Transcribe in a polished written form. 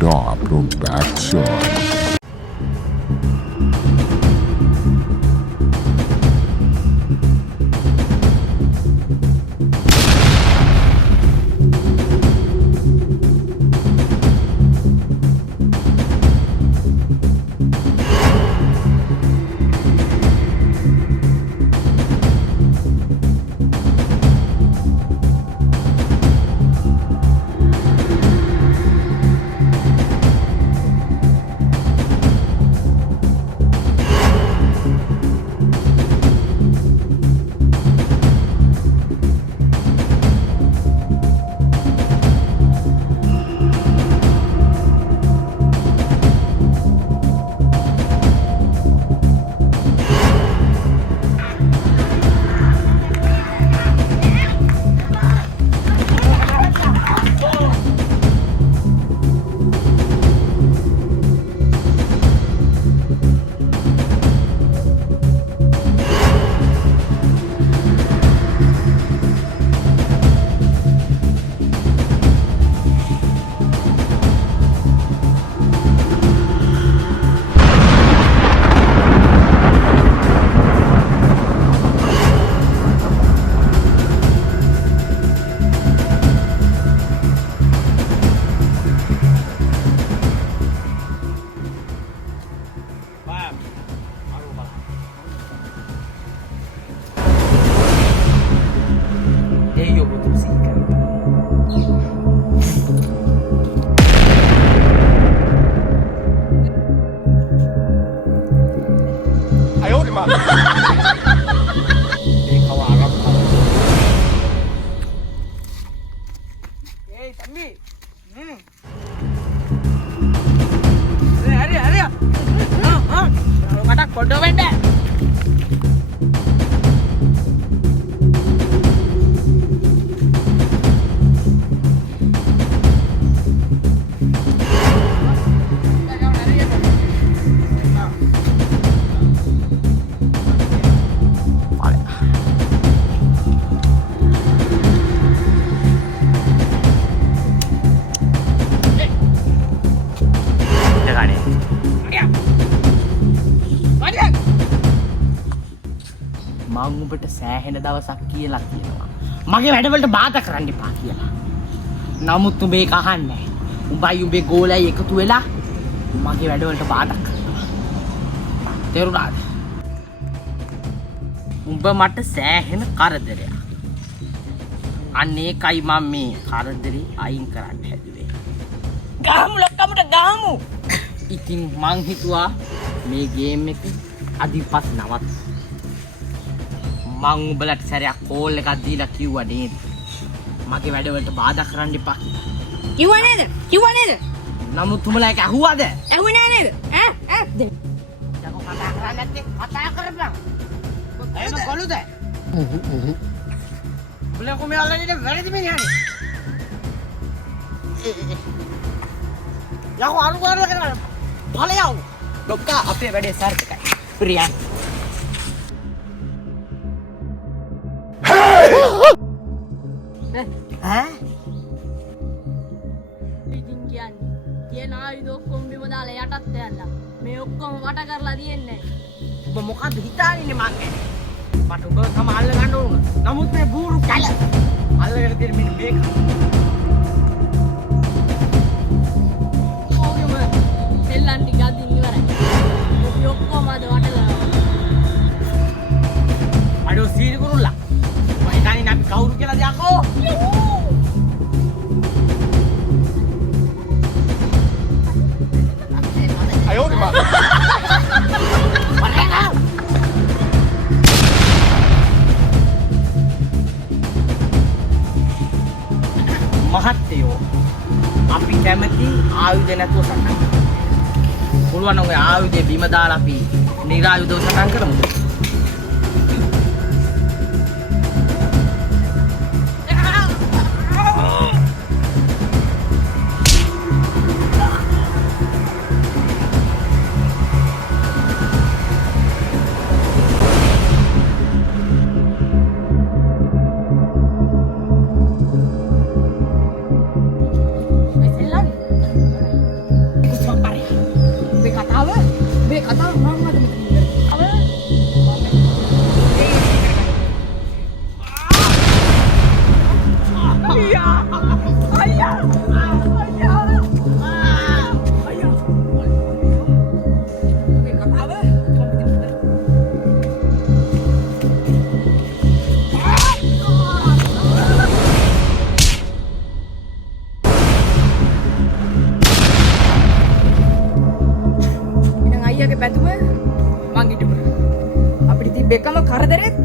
Star Production. මම උඹට සෑහෙන දවසක් කියලා තියෙනවා. මගේ වැඩවලට බාධා කරන්න එපා කියලා. නමුත් උඹ ඒක අහන්නේ නැහැ. උඹයි උඹේ ගෝලයි එකතු වෙලා මගේ වැඩවලට බාධා කරනවා. තේරුණාද? උඹ මට සෑහෙන කරදරයක්. අන්න ඒකයි මම මේ කරදරේ අයින් කරන්න හැදුවේ. ගහමු ලොක්කමට ගහමු. ඉතින් මං හිතුවා මේ ගේම් එක අදිපස් නවත්. මං උඹලට සැරයක් කෝල් එකක් දීලා කිව්වා නේද? මගේ වැඩවලට බාධා කරන්න එපා කියලා. කිව්වා නේද? කිව්වා නේද? නමුත් උඹලා ඒක අහුවද? ඇහුවේ නෑ නේද? ඈ යකෝ කතා කරන්නේ නැත්තේ කතා කරපන්. එහෙම කොළුද? උඹලා කොහේ ආලනේ වැරදි මිනිහනේ. යකෝ අරුගාරු කරලා ඵලයව. ලොක්කා අපේ වැඩේ සාර්ථකයි. ප්‍රියන්. ඉතින් කියන්නේ තියෙන ආයුධ ඔක්කොම බිම දාලා යටත් යන්න. මේ ඔක්කොම වට කරලා තියන්නේ. ඔබ මොකද්ද හිතාන්නේ මං? මට ඔබ තම අල්ල ගන්න ඕන. නමුත් මේ බූරු කැල අල්ලගෙන තියෙන මෙන්න මේක. ඕගෙම සෙල්ලම් ටික අදින් ඉවරයි. අපි ඔක්කොම අද වට කරනවා. අඩෝ සීනි කුරුල්ලා. මම හිතන්නේ අපි කවුරු කියලා දයකෝ. මහත්තයෝ අපි කැමති ආයුධ නැතුව සටන් කරන්න. පුළුවන් නම් ඔය ආයුධේ බිම දාලා අපි නිරායුධව සටන් කරමු. එකම කරදරෙත්